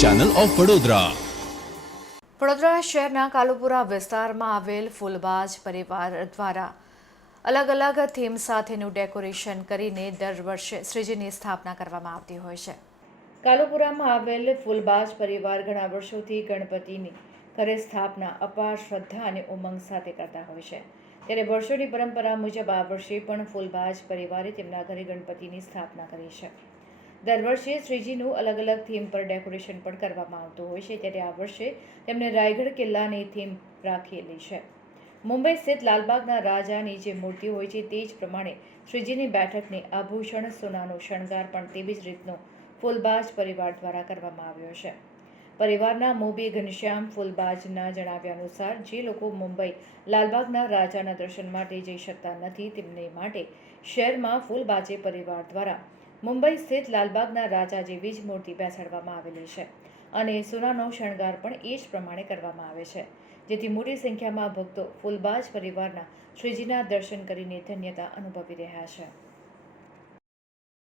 Channel of Vadodara Vadodara શહેરના કાલુપુરા વિસ્તારમાં આવેલ ફૂલબાજ પરિવાર દ્વારા અલગ અલગ થીમ સાથેનું ડેકોરેશન કરીને દર વર્ષે શ્રીજીની સ્થાપના કરવામાં આવતી હોય છે. કાલુપુરામાં આવેલ ફૂલબાજ પરિવાર ઘણા વર્ષોથી ગણપતિની ઘરે સ્થાપના, અપાર શ્રદ્ધા અને ઉમંગ સાથે કરતા હોય છે. ત્યારે વર્ષોની પરંપરા મુજબ આ વર્ષે પણ ફૂલબાજ પરિવારે તેમના ઘરે ગણપતિની સ્થાપના કરી છે. દર વર્ષે શ્રીજીનું અલગ અલગ થીમ પર ડેકોરેશન પણ કરવામાં આવતું હોય છે. ત્યારે આ વર્ષે તેમણે રાયગઢ કિલ્લાની થીમ રાખેલી છે. મુંબઈ સ્થિત લાલબાગના રાજાની જે મૂર્તિ હોય છે તે જ પ્રમાણે શ્રીજીની બેઠકને આભૂષણ, સોનાનો શણગાર પણ તેવી જ રીતનો ફૂલબાજ પરિવાર દ્વારા કરવામાં આવ્યો છે. પરિવારના મોબી ઘનશ્યામ ફૂલબાજના જણાવ્યા અનુસાર, જે લોકો મુંબઈ લાલબાગના રાજાના દર્શન માટે જઈ શકતા નથી, તેમને માટે શહેરમાં ફૂલબાજે પરિવાર દ્વારા મુંબઈ સ્થિત લાલબાગના રાજા જેવી જ મૂર્તિ બેસાડવામાં આવેલી છે. અને સોનાનો શણગાર પણ એ જ પ્રમાણે કરવામાં આવે છે. જેથી મોટી સંખ્યામાં ભક્તો ફૂલબાજ પરિવારના શ્રીજીના દર્શન કરીને ધન્યતા અનુભવી રહ્યા છે.